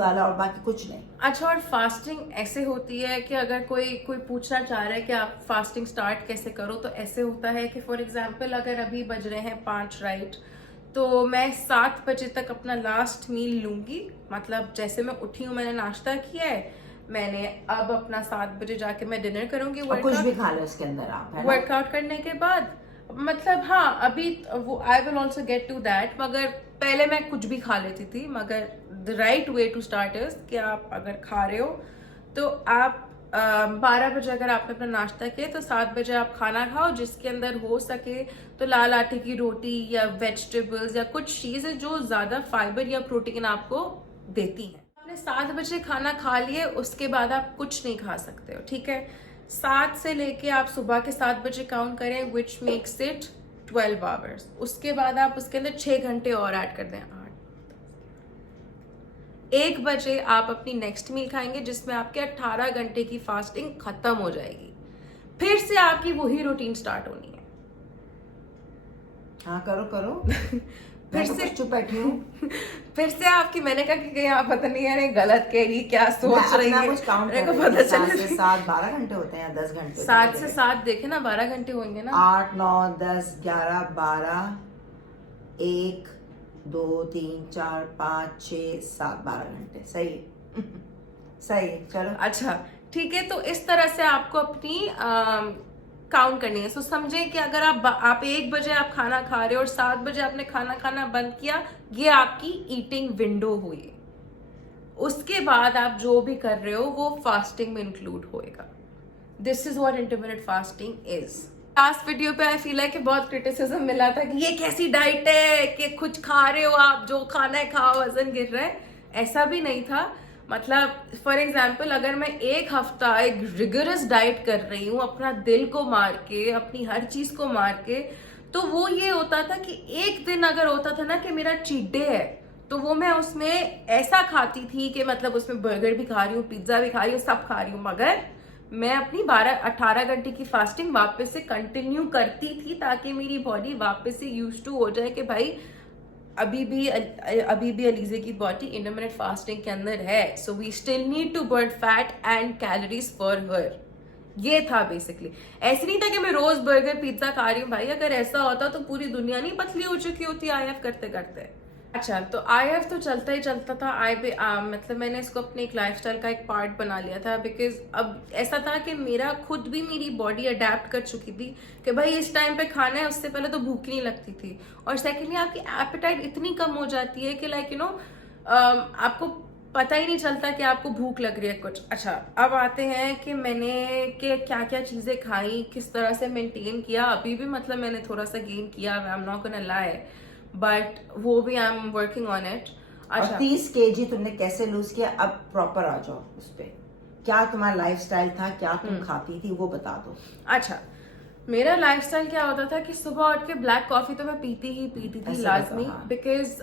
डाला और बाकी कुछ नहीं। अच्छा, और फास्टिंग ऐसे होती है कि अगर कोई पूछना चाह रहा है कि आप फास्टिंग स्टार्ट कैसे करो, तो ऐसे होता है कि फॉर एग्जांपल अगर अभी बज रहे हैं 5 राइट, तो मैं 7 बजे तक अपना लास्ट मील लूंगी। मतलब जैसे मैं उठी हूँ, मैंने नाश्ता किया है, मैंने अब अपना 7 बजे जाके मैं डिनर करूंगी। कुछ भी खा लो इसके अंदर आप, है ना? वर्कआउट करने के बाद मतलब हाँ, अभी वो I will also get to that, मगर पहले मैं कुछ भी खा लेती थी। मगर the right way to start is कि आप अगर खा रहे हो तो आप 12 बजे अगर आपने अपना नाश्ता किया तो 7 बजे आप खाना खाओ, जिसके अंदर हो सके तो लाल आटे की रोटी या वेजिटेबल्स या कुछ चीजें जो ज्यादा फाइबर या प्रोटीन आपको देती हैं। आपने 7 बजे खाना खा लिए, उसके बाद आप कुछ नहीं खा सकते हो, ठीक है? 7 से लेके आप सुबह के 7 बजे काउंट करें, विच मेक्स इट 12 आवर्स। उसके बाद आप उसके अंदर 6 घंटे और ऐड कर दें, 1 बजे आप अपनी नेक्स्ट मील खाएंगे, जिसमें आपके 18 घंटे की फास्टिंग खत्म हो जाएगी। फिर से आपकी वही रूटीन स्टार्ट होनी है। हाँ, करो करो। फिर से चुप बैठी हूँ। फिर से आपकी, मैंने कहा कि आप पता नहीं यार गलत कह रही, क्या सोच रही है, कुछ काउंट मेरे को पता चला। 7 से 7 12 घंटे होते हैं, 10 घंटे? 7 से 7 देखे ना, 12 घंटे होंगे ना। 8 9 10 11 12 1 2 3 4 5 6 7 12 घंटे। सही सही, चलो। अच्छा ठीक है, तो इस तरह से आपको अपनी काउंट करनी है। सो समझें कि अगर आप 1 बजे आप खाना खा रहे हो और 7 बजे आपने खाना खाना बंद किया, ये आपकी ईटिंग विंडो हुई। उसके बाद आप जो भी कर रहे हो वो फास्टिंग में इंक्लूड होएगा। This is what intermittent fasting is. Last video पे आई फील है कि बहुत क्रिटिसिज्म मिला था कि ये कैसी डाइट है कि कुछ खा रहे हो आप, जो खाना है खाओ, वजन गिर रहा है। ऐसा भी नहीं था। मतलब फॉर एग्जाम्पल अगर मैं 1 हफ्ता एक रिगरस डाइट कर रही हूँ, अपना दिल को मार के, अपनी हर चीज को मार के, तो वो ये होता था कि एक दिन अगर होता था ना कि मेरा चीट डे है, तो वो मैं उसमें ऐसा खाती थी कि मतलब उसमें बर्गर भी खा रही हूँ, पिज्जा भी खा रही हूँ, सब खा रही हूँ, मगर मैं अपनी 18 घंटे की फास्टिंग वापस से कंटिन्यू करती थी, ताकि मेरी बॉडी वापस से यूज टू हो जाए कि भाई अभी भी अलीजे की बॉडी इंटरमिटेंट फास्टिंग के अंदर है। So we still need to burn fat and calories for her. ये था बेसिकली। ऐसे नहीं था कि मैं रोज बर्गर पिज्जा खा रही हूँ। भाई अगर ऐसा होता तो पूरी दुनिया नहीं पतली हो चुकी होती आईएफ करते करते। अच्छा, तो आईएफ तो चलता ही चलता था। मतलब मैंने इसको अपने एक लाइफस्टाइल का एक पार्ट बना लिया था, बिकॉज अब ऐसा था कि मेरी बॉडी अडेप्ट कर चुकी थी कि भाई इस टाइम पे खाना है। उससे पहले तो भूख नहीं लगती थी, और सेकेंडली आपकी एपेटाइट इतनी कम हो जाती है कि लाइक आपको पता ही नहीं चलता कि आपको भूख लग रही है कुछ। अच्छा, अब आते हैं कि मैंने क्या क्या चीजें खाई, किस तरह से मेंटेन किया। अभी भी मतलब मैंने थोड़ा सा गेन किया, I am not gonna lie, but वो भी I am working on it. अच्छा, 30 केजी तुमने कैसे लूज किया? अब प्रॉपर आ जाओ उस पे। क्या तुम्हारा लाइफस्टाइल था, क्या तुम खाती थी, वो बता दो। अच्छा, मेरा लाइफस्टाइल क्या होता था कि सुबह उठ के ब्लैक कॉफी तो मैं पीती थी लाजमी, बिकॉज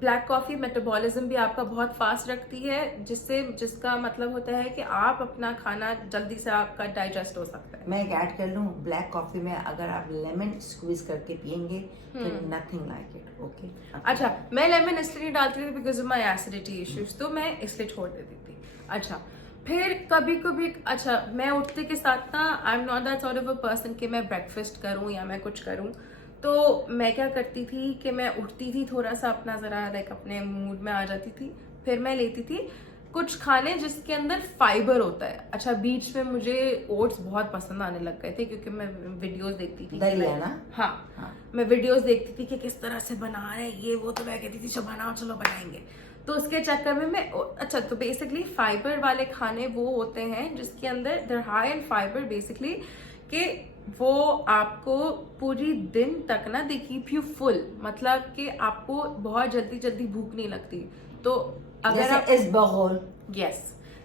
ब्लैक कॉफी मेटाबॉलिज्म भी आपका बहुत फास्ट रखती है, जिसका मतलब होता है कि आप अपना खाना जल्दी से आपका डाइजेस्ट हो सकता है। मैं एक ऐड कर लूं, ब्लैक कॉफी में अगर आप लेमन स्क्वीज करके पियेंगे तो नथिंग लाइक इट। ओके। अच्छा, मैं लेमन इसलिए नहीं डालती थी because of my acidity issues, तो मैं इसलिए छोड़ देती थी। अच्छा, फिर कभी कभी अच्छा, मैं उठते के साथ ना I am not that sort of a person कि मैं ब्रेकफास्ट करूं या मैं कुछ करूं। तो मैं क्या करती थी कि मैं उठती थी, थोड़ा सा अपना जरा लाइक अपने मूड में आ जाती थी, फिर मैं लेती थी कुछ खाने जिसके अंदर फाइबर होता है। अच्छा, बीच में मुझे ओट्स बहुत पसंद आने लग गए थे, क्योंकि मैं वीडियोस देखती थी। दलिया ना? हाँ, मैं वीडियोस देखती थी कि किस तरह से बना रहे हैं ये वो, तो मैं कहती थी चलो बनाओ, चलो बनाएंगे। तो उसके चक्कर में मैं अच्छा, तो बेसिकली फाइबर वाले खाने वो होते हैं जिसके अंदर दर हाई इन फाइबर, बेसिकली कि वो आपको पूरी दिन तक ना दे कीप यू फुल, मतलब कि आपको बहुत जल्दी जल्दी भूख नहीं लगती। तो अगर आप इस बगौल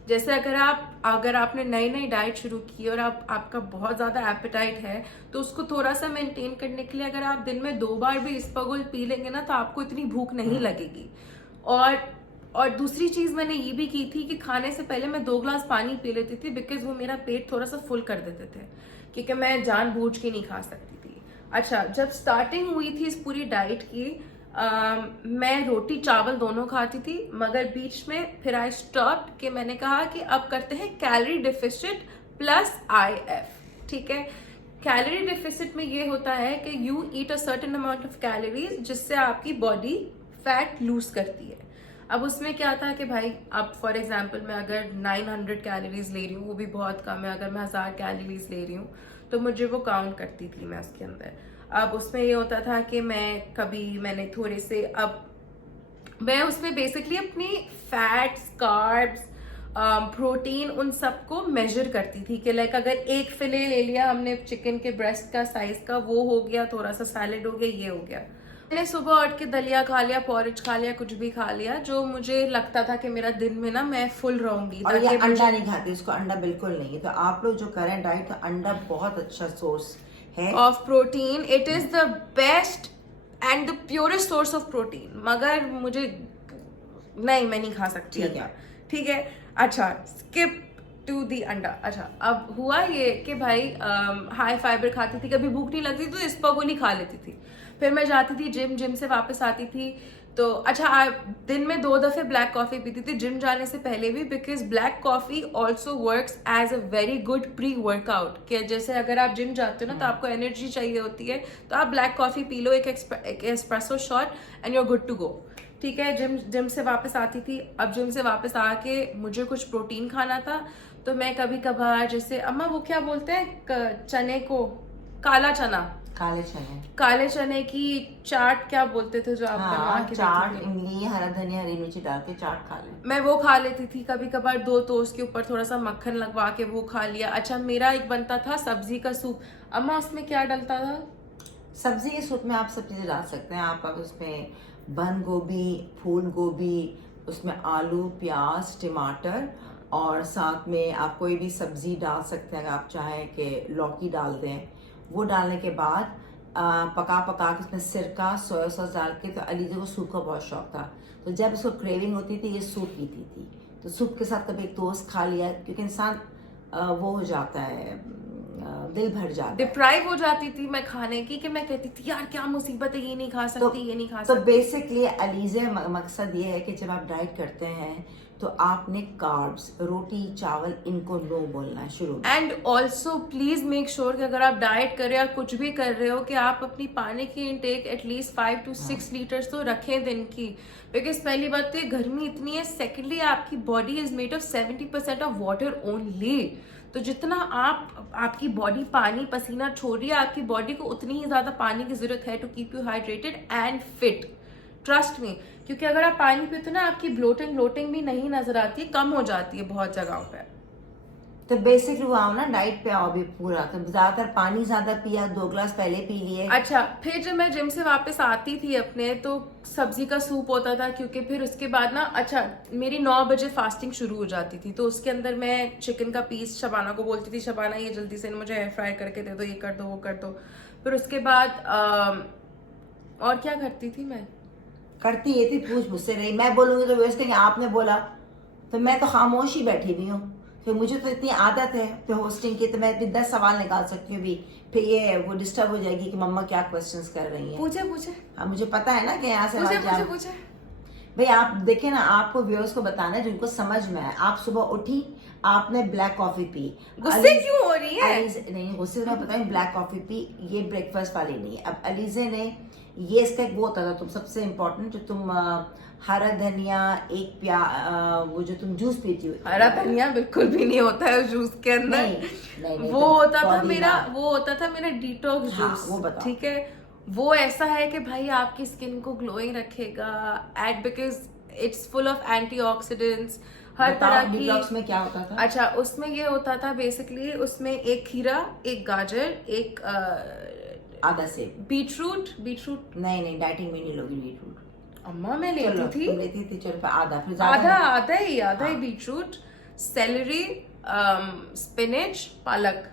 जैसे अगर आपने नई डाइट शुरू की और आपका बहुत ज्यादा एपेटाइट है, तो उसको थोड़ा सा मेंटेन करने के लिए अगर आप दिन में 2 बार भी इसबगोल पी लेंगे ना, तो आपको इतनी भूख नहीं लगेगी। और दूसरी चीज मैंने ये भी की थी कि खाने से पहले मैं 2 ग्लास पानी पी लेती थी, बिकॉज वो मेरा पेट थोड़ा सा फुल कर देते थे, क्योंकि मैं जानबूझ के नहीं खा सकती थी। अच्छा, जब स्टार्टिंग हुई थी इस पूरी डाइट की, मैं रोटी चावल दोनों खाती थी, मगर बीच में फिर आई स्टॉप कि मैंने कहा कि अब करते हैं कैलोरी डिफिसिट प्लस IF, ठीक है। कैलोरी डिफिसिट में ये होता है कि you eat a certain amount of calories जिससे आपकी बॉडी फैट लूज करती है। अब उसमें क्या था कि भाई अब फॉर एग्जांपल मैं अगर 900 कैलोरीज ले रही हूँ, वो भी बहुत कम है, अगर मैं 1000 कैलोरीज ले रही हूँ तो मुझे वो काउंट करती थी मैं उसके अंदर। अब उसमें ये होता था कि मैंने थोड़े से, अब मैं उसमें बेसिकली अपनी फैट्स, कार्ब्स, प्रोटीन उन सबको मेजर करती थी कि लाइक अगर एक फिले ले लिया हमने चिकन के ब्रेस्ट का साइज का, वो हो गया, थोड़ा सा सैलेड हो गया, ये हो गया। मैंने सुबह उठ के दलिया खा लिया, पॉरेज खा लिया, कुछ भी खा लिया जो मुझे लगता था कि मेरा दिन में ना मैं फुल रहूंगी। और ये अंडा नहीं खाती, इसको अंडा बिल्कुल नहीं है। तो आप लोग जो करें डाइट, तो अंडा बहुत अच्छा सोर्स है of protein. It is the best and the purest source of protein, मगर मुझे नहीं, मैं नहीं खा सकती अंडा, ठीक है। अच्छा, स्किप टू दी अंडा। अच्छा, अब हुआ ये कि भाई हाई फाइबर खाती थी, कभी भूख नहीं लगती तो इस्पागोली खा लेती थी। फिर मैं जाती थी जिम से वापस आती थी तो अच्छा दिन में 2 दफे ब्लैक कॉफी पीती थी जिम जाने से पहले भी, because black coffee also works as a very good pre workout. कि जैसे अगर आप जिम जाते हो ना तो आपको एनर्जी चाहिए होती है, तो आप ब्लैक कॉफी पी लो, एक espresso shot and you are good to go, ठीक है। जिम से वापस आती थी। अब जिम से वापस आके मुझे कुछ प्रोटीन खाना था, तो मैं कभी कभार, जैसे अम्मा वो क्या बोलते हैं चने को, काले चने की चाट क्या बोलते थे जो आप बनवा के चाट, इमली, हरा धनिया, हरी मिर्ची डाल के चाट खा ले, मैं वो खा लेती थी। कभी कभार 2 टोस्ट के ऊपर थोड़ा सा मक्खन लगवा के वो खा लिया। अच्छा, मेरा एक बनता था सब्जी का सूप। अम्मा उसमें क्या डलता था? सब्जी के सूप में आप सब चीजें डाल सकते हैं। आप उसमें बंद गोभी, फूल गोभी, उसमें आलू, प्याज, टमाटर, और साथ में आप कोई भी सब्जी डाल सकते हैं। अगर आप चाहें कि लौकी डाल दें, वो डालने के बाद पका के उसमें सिरका, सोया सॉस डाल के, तो अलीजा को सूप का बहुत शौक था, तो जब इसको क्रेविंग होती थी ये सूप पीती थी। तो सूप के साथ कभी एक टोस्ट खा लिया, क्योंकि इंसान वो हो जाता है, दिल भर जाता है, डिप्राइव हो जाती थी मैं खाने की, कि मैं कहती थी यार क्या मुसीबत है, ये नहीं खा सकती, ये नहीं खा सकती। तो बेसिकली अलीजे मकसद ये है कि जब आप डाइट करते हैं तो आपने कार्ब्स, रोटी चावल, इनको नो बोलना है शुरू में। And also please make sure कि अगर आप डाइट कर रहे हो या कुछ भी कर रहे हो कि आप अपनी पानी की इनटेक एटलीस्ट 5 to 6 लीटर्स तो रखें दिन की, बिकॉज पहली बात तो गर्मी इतनी है, सेकेंडली आपकी body is made of 70% of water only. तो जितना आपकी बॉडी पानी पसीना छोड़ रही है, आपकी बॉडी को उतनी ही ज्यादा पानी की जरूरत है to keep you hydrated and fit, trust me. क्योंकि अगर आप पानी पीते हो ना, आपकी ब्लोटिंग भी नहीं नजर आती है, कम हो जाती है बहुत जगहों पे। तो बेसिकली वो आओ ना डाइट पे आओ अभी पूरा, तो ज्यादातर पानी ज्यादा पिया, 2 ग्लास पहले पी लिए। अच्छा, फिर जब मैं जिम से वापस आती थी अपने, तो सब्जी का सूप होता था, क्योंकि फिर उसके बाद ना, अच्छा मेरी 9 बजे फास्टिंग शुरू हो जाती थी, तो उसके अंदर मैं चिकन का पीस शबाना को बोलती थी, शबाना ये जल्दी से मुझे एयर फ्राई करके दे दो, ये कर दो, वो कर दो। फिर उसके बाद और क्या करती थी मैं? करती ये थी, पूछ मुझसे रही, मैं बोलूंगी तो वेस्ट कहेंगे आपने बोला, तो मैं तो खामोश ही बैठी हुई हूँ। फिर मुझे तो इतनी आदत है फिर होस्टिंग की, तो मैं इतनी 10 सवाल निकाल सकती हूँ भी, फिर ये वो डिस्टर्ब हो जाएगी कि मम्मा क्या क्वेश्चंस कर रही हैं। पूछे हाँ, मुझे पता है ना कि यहाँ से पूछे। भाई आप देखे ना, आपको व्यूअर्स को बताना है जिनको समझ में आए। आप सुबह उठी, आपने ब्लैक कॉफी पी, गुस्से क्यों हो रही है? नहीं गुस्से में बताऊँ, ब्लैक कॉफी पी, ये ब्रेकफास्ट वाली नहीं है। अब अलीजे ने ये इसका एक वो होता था, तुम सबसे इम्पोर्टेंट जो तुम हरा धनिया, एक वो जो तुम जूस पीती हो, हरा धनिया बिल्कुल भी नहीं होता है जूस के अंदर। नहीं, वो होता था मेरा डिटॉक्स जूस, वो बताओ। ठीक है, वो ऐसा है कि भाई आपकी स्किन को ग्लोइंग रखेगा, at because it's full of antioxidants, हर तरह की। डिटॉक्स में क्या होता था? अच्छा, उसमें ये होता था बेसिकली, उसमें एक खीरा, एक गाजर, एक आधा सेब, बीटरूट नहीं डाइटिंग में नहीं लोगी बीटरूट। अम्मा मैं लेती थी चलो आधा, फिर आधा ही बीटरूट, सेलरी, स्पिनच, पालक,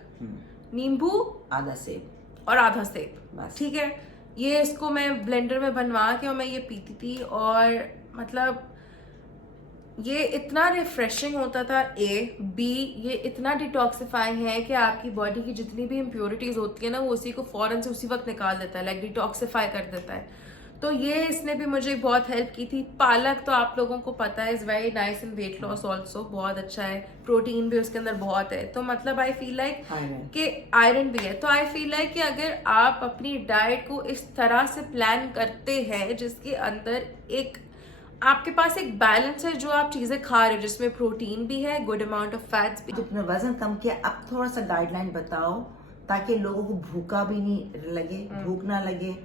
नींबू, आधा सेब और आधा सेब, बस, ठीक है। ये इसको मैं ब्लेंडर में बनवा के और मैं ये पीती थी, और मतलब ये इतना रिफ्रेशिंग होता था। ये इतना डिटॉक्सिफाइंग है कि आपकी बॉडी की जितनी भी इम्प्योरिटीज होती है ना, वो उसी को फौरन से उसी वक्त निकाल देता है, लाइक डिटॉक्सिफाई कर देता है। तो ये इसने भी मुझे बहुत हेल्प की थी। पालक तो आप लोगों को पता है is very nice in weight loss also, बहुत अच्छा है, प्रोटीन भी उसके अंदर बहुत है। तो मतलब आई फील लाइक कि आयरन भी है। तो आई फील लाइक कि अगर आप अपनी डाइट को इस तरह से प्लान करते हैं जिसके अंदर एक आपके पास एक बैलेंस है, जो आप चीजें खा रहे हो जिसमें प्रोटीन भी है, गुड अमाउंट ऑफ फैट्स भी। तुमने वजन कम किया, अब थोड़ा सा गाइडलाइन बताओ ताकि लोगों को भूखा भी नहीं लगे, भूख ना लगे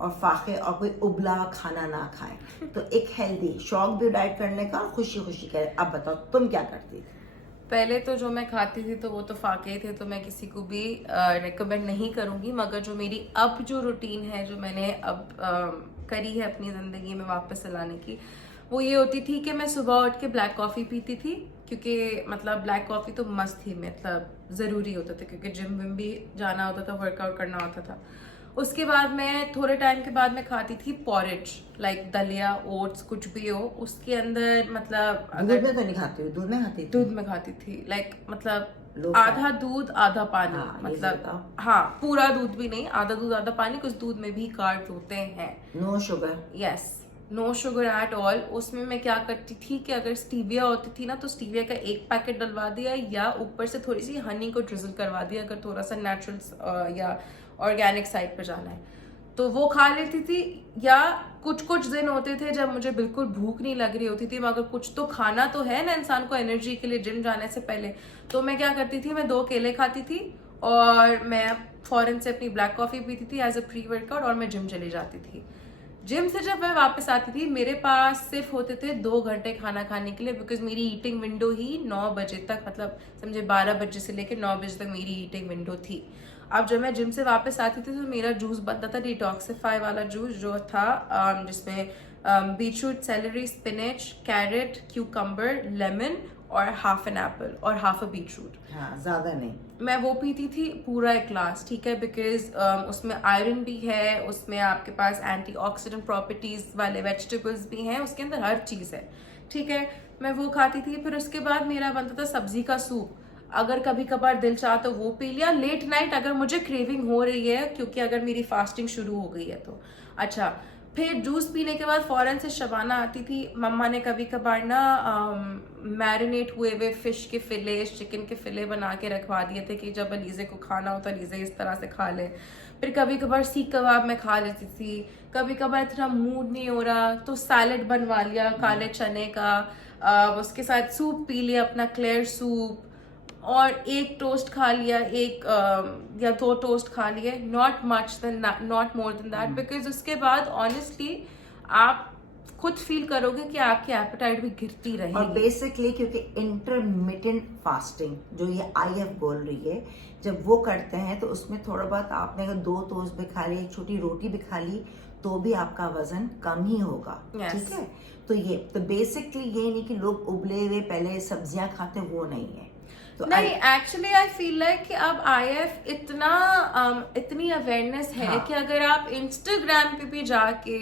और फाके और कोई उबला खाना ना खाए। तो एक हेल्दी शौक भी डाइट करने का और खुशी खुशी करे। अब बताओ तुम क्या करती थी? पहले तो जो मैं खाती थी तो वो तो फाके थे, तो मैं किसी को भी रेकमेंड नहीं करूंगी। मगर जो मेरी अब जो रूटीन है, जो मैंने अब करी है अपनी ज़िंदगी में वापस लाने की, वो ये होती थी कि मैं सुबह उठ के ब्लैक कॉफ़ी पीती थी। क्योंकि मतलब ब्लैक कॉफ़ी तो मस्त थी, मतलब ज़रूरी होता था क्योंकि जिम विम भी जाना होता था, वर्कआउट करना होता था। उसके बाद मैं थोड़े टाइम के बाद मैं खाती थी पॉरेज, लाइक दलिया, ओट्स, कुछ भी हो उसके अंदर, मतलब दूध में तो नहीं खाती हूँ, दूध में खाती थी। दूध में खाती थी, लाइक मतलब Low आधा दूध आधा पानी, हाँ, ये मतलब बताओ। हाँ पूरा दूध भी नहीं, आधा दूध आधा पानी। कुछ दूध में भी कार्ब्स होते हैं। No sugar. Yes, no sugar at all. उसमें मैं क्या करती थी कि अगर स्टीविया होती थी ना, तो स्टीविया का एक पैकेट डलवा दिया, या ऊपर से थोड़ी सी हनी को ड्रिजल करवा दिया, अगर थोड़ा सा नेचुरल या ऑर्गेनिक साइड पर जाना है तो वो खा लेती थी। या कुछ कुछ दिन होते थे जब मुझे बिल्कुल भूख नहीं लग रही होती थी, मगर कुछ तो खाना तो है ना इंसान को एनर्जी के लिए जिम जाने से पहले। तो मैं क्या करती थी, मैं 2 केले खाती थी और मैं फौरन से अपनी ब्लैक कॉफी पीती थी एज अ प्री वर्कआउट, और मैं जिम चली जाती थी। जिम से जब मैं वापस आती थी मेरे पास सिर्फ होते थे 2 घंटे खाना खाने के लिए, बिकॉज मेरी ईटिंग विंडो ही 9 बजे तक, मतलब समझे 12 बजे से लेकर 9 बजे तक मेरी ईटिंग विंडो थी। अब जब मैं जिम से वापस आती थी तो मेरा जूस बनता था डिटॉक्सिफाई वाला जूस, जो था जिसमें beetroot, celery, spinach, carrot, cucumber, lemon और हाफ एन एप्पल और हाफ अ बीटरूट। हाँ, ज्यादा नहीं। मैं वो पीती थी पूरा एक ग्लास, ठीक है, बिकॉज उसमें आयरन भी है, उसमें आपके पास एंटीऑक्सीडेंट प्रॉपर्टीज वाले वेजिटेबल्स भी हैं, उसके अंदर हर चीज़ है, ठीक है। मैं वो खाती थी। फिर उसके बाद मेरा बनता था सब्जी का सूप, अगर कभी कभार दिल चाहा तो वो पी लिया। लेट नाइट अगर मुझे क्रेविंग हो रही है, क्योंकि अगर मेरी फास्टिंग शुरू हो गई है तो अच्छा। फिर जूस पीने के बाद फौरन से शबाना आती थी। मम्मा ने कभी कभार ना मैरिनेट हुए हुए फिश के फिले, चिकन के फिले बना के रखवा दिए थे कि जब अलीज़े को खाना हो तो अलीज़े इस तरह से खा ले। फिर कभी कभार सीख कबाब मैं खा लेती थी। कभी कभार इतना मूड नहीं हो रहा तो सैलड बनवा लिया काले चने का, उसके साथ सूप पी लिया अपना क्लेयर सूप, और एक टोस्ट खा लिया, एक या 2 टोस्ट खा लिए, not more than that. Because उसके बाद ऑनेस्टली आप खुद फील करोगे कि आपकी एपेटाइट भी गिरती और रहेगी। बेसिकली क्योंकि इंटरमिटेंट फास्टिंग जो ये आईएफ बोल रही है, जब वो करते हैं तो उसमें थोड़ा बहुत आपने अगर 2 टोस्ट भी खा ली, एक छोटी रोटी भी खा ली, तो भी आपका वजन कम ही होगा। Yes. ठीक है, तो ये तो बेसिकली ये नहीं कि लोग उबले हुए पहले सब्जियां खाते, वो नहीं है। तो नहीं, एक्चुअली आई फील लाइक कि अब आईएफ इतनी अवेयरनेस है हाँ। कि अगर आप इंस्टाग्राम पे भी जाके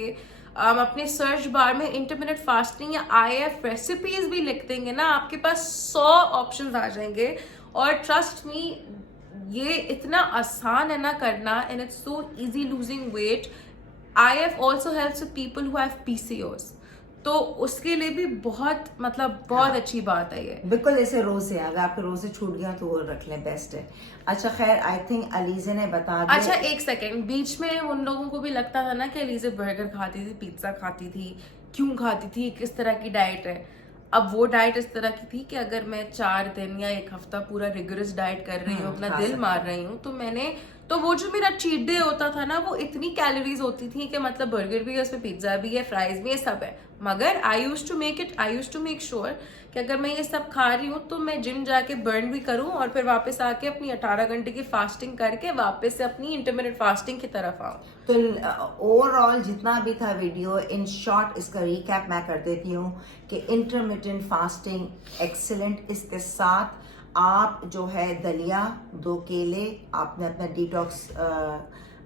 अपने सर्च बार में इंटरमिटेंट फास्टिंग या आईएफ रेसिपीज भी लिख देंगे ना, आपके पास 100 ऑप्शंस आ जाएंगे। और ट्रस्ट मी, ये इतना आसान है ना करना, and it's so easy losing weight. If also helps people who have PCOS, तो उसके लिए भी बहुत बहुत अच्छी बात है ये। बिल्कुल ऐसे रोजे, अगर आपके रोजे छूट गया तो वो रख लें, बेस्ट है। अच्छा खैर, आई थिंक अलीजे ने बता दिया। अच्छा एक सेकेंड, बीच में उन लोगों को भी लगता था ना कि अलीजे बर्गर खाती थी, पिज्जा खाती थी, क्यों खाती थी, किस तरह की डाइट है। अब वो डाइट इस तरह की थी कि अगर मैं 4 दिन या 1 हफ्ता पूरा रिगरस डाइट कर रही हूँ, अपना दिल मार रही हूँ, तो वो जो मेरा चीट डे होता था ना, वो इतनी कैलोरीज होती थी कि मतलब बर्गर भी है उसमें, पिज्जा भी है, फ्राइज भी है, सब है। मगर आई यूज टू मेक श्योर कि अगर मैं ये सब खा रही हूँ तो मैं जिम जाके बर्न भी करूँ और फिर वापस आके अपनी 18 घंटे की फास्टिंग करके वापस से अपनी इंटरमिटेंट फास्टिंग की तरफ आऊँ। तो ओवरऑल जितना भी था वीडियो, इन शॉर्ट इसका रिकैप मैं कर देती हूँ कि इंटरमिटेंट फास्टिंग एक्सीलेंट, इसके साथ आप जो है दलिया, 2 केले, आपने अपना डिटॉक्स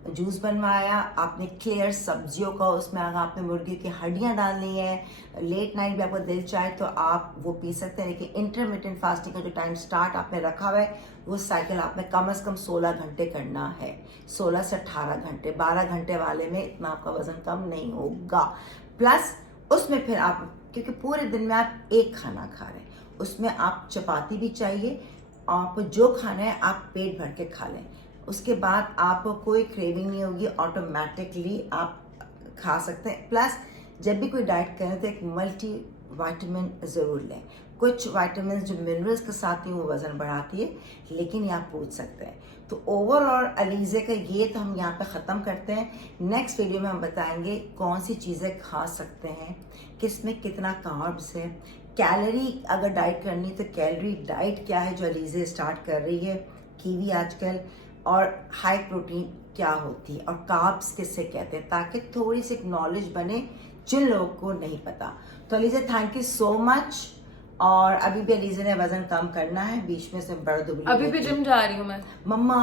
जूस बनवाया, आपने क्लियर सब्जियों का, उसमें अगर आपने मुर्गी की हड्डियां डालनी है, लेट नाइट भी आपको दिल चाहे तो आप वो पी सकते हैं। लेकिन इंटरमिटेंट फास्टिंग का जो टाइम स्टार्ट आपने रखा हुआ है वो साइकिल आपने कम से कम 16 घंटे करना है, 16 से 18 घंटे। 12 घंटे वाले में इतना आपका वजन कम नहीं होगा। प्लस उसमें फिर आप, क्योंकि पूरे दिन में आप एक खाना खा रहे हैं, उसमें आप चपाती भी चाहिए, आप जो खाना है आप पेट भर के खा लें, उसके बाद आपको कोई क्रेविंग नहीं होगी, ऑटोमेटिकली आप खा सकते हैं। प्लस जब भी कोई डाइट करें तो एक मल्टी विटामिन ज़रूर लें। कुछ विटामिन जो मिनरल्स के साथ ही वो वज़न बढ़ाती है, लेकिन ये आप पूछ सकते हैं। तो ओवरऑल अलीज़े का ये तो हम यहाँ पे ख़त्म करते हैं। नेक्स्ट वीडियो में हम बताएंगे कौन सी चीज़ें खा सकते हैं, किस में कितना कार्ब्स है, कैलोरी अगर डाइट करनी तो कैलोरी डाइट क्या है जो अलीज़े स्टार्ट कर रही है, कीवी आजकल, और हाई प्रोटीन क्या होती है, और कार्ब्स किससे कहते हैं, ताकि थोड़ी सी नॉलेज बने जिन लोगों को नहीं पता। तो Alizeh thank you so much. और अभी भी अलीज़े ने वजन कम करना है, बीच में से बड़ा दुबली अभी भी जिम जा रही हूँ मैं मम्मा,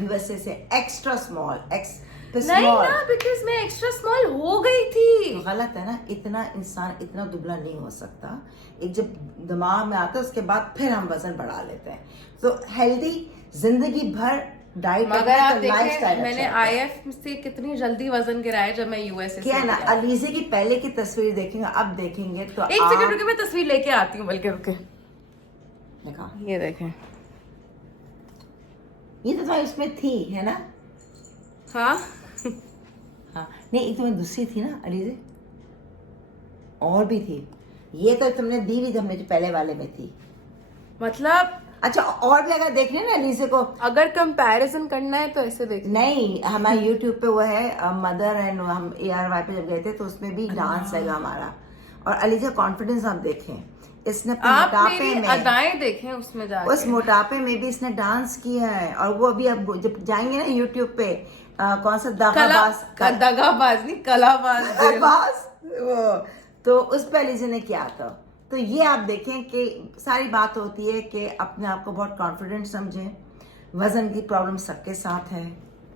यूएसए से एक्स्ट्रा स्मॉल नहीं ना, बिकॉज मैं एक्स्ट्रा स्मॉल हो गई थी। तो गलत है ना, इतना इंसान इतना दुबला नहीं हो सकता। एक जब दिमाग में आता है उसके बाद फिर हम वजन बढ़ा लेते हैं। तो हेल्दी जिंदगी भर डाइट, मगर आप देखें मैंने आईएफ से कितनी जल्दी वजन गिराया जब मैं यूएसए क्या ना, अलीज़े की पहले की तस्वीर देखेंगे, अब देखेंगे तो एक सेकंड रुके, मैं तस्वीर लेके आती हूँ, बल्कि रुके, देखा ये देखें, ये तो इसमें थी है ना। हाँ हाँ नहीं, एक तो मैं दूसरी थी ना अलीज़े, और भी थी, ये तो तुमने दी भी, हमने जो पहले वाले में थी। मतलब अच्छा, और भी अगर देखने ना अलीज़े को, अगर कंपैरिजन करना है तो ऐसे देख। नहीं, हमारे यूट्यूब पे वो है मदर एंड, हम ARY पे जब गए थे तो उसमें भी डांस लगा हमारा। और अलीज़ा कॉन्फिडेंस आप देखें, इसने आप मोटापे मेरी में, अदाएं देखें उसमें जाके, उस मोटापे में भी इसने डांस किया है। और वो अभी अब जब जाएंगे ना यूट्यूब पे, कौन सा दगाबाज नहीं, कलाबाज वो, तो उस पे अलीज़ा ने किया था। तो ये आप देखें कि सारी बात होती है कि अपने आप को बहुत कॉन्फिडेंट समझें। वजन की प्रॉब्लम सबके साथ है,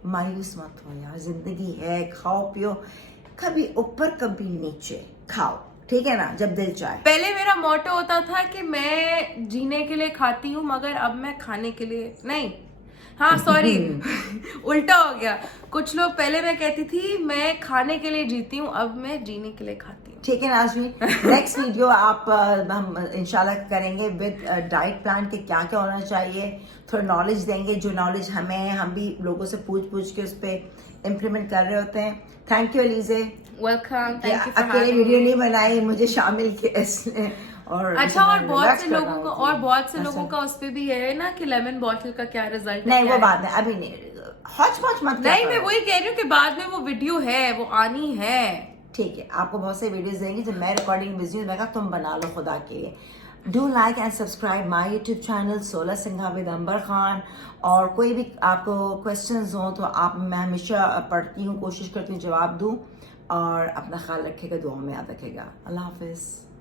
मायूस मत हो यार, जिंदगी है, खाओ पियो, कभी ऊपर कभी नीचे खाओ, ठीक है ना, जब दिल चाहे। पहले मेरा मोटो होता था कि मैं जीने के लिए खाती हूँ, मगर अब मैं खाने के लिए नहीं, हाँ सॉरी उल्टा हो गया। कुछ लोग, पहले मैं कहती थी मैं खाने के लिए जीती हूँ, अब मैं जीने के लिए खाती हूँ। ठीक है नाज़मी, नेक्स्ट वीडियो आप हम इंशाल्लाह करेंगे विद डाइट प्लान के क्या क्या होना चाहिए, थोड़ा नॉलेज देंगे, जो नॉलेज हमें है हम भी लोगों से पूछ के उस पर इम्प्लीमेंट कर रहे होते हैं। Thank you Alizeh, welcome, thank you. अकेले वीडियो नहीं बनाई, मुझे शामिल किया इसने। और अच्छा, और बहुत से लोगों का उस पे भी है ना कि लेमन बॉटल का क्या रिजल्ट है। नहीं वो बात है, अभी नहीं, हौच मत नहीं, मैं वही कह रही हूँ कि बाद में वो वीडियो है, वो आनी है। ठीक है, आपको बहुत से वीडियोस देंगी, जब मैं रिकॉर्डिंग बिजी हूँ, मैं कहा तुम बना लो खुदा के लिए। Do like and subscribe my YouTube channel सोलह सिंघा विद अंबर खान। और कोई भी आपको क्वेश्चंस हो तो आप, मैं हमेशा पढ़ती हूँ, कोशिश करती हूँ जवाब दूँ। और अपना ख्याल रखिएगा, दुआ में याद रखिएगा। अल्लाह हाफिज़।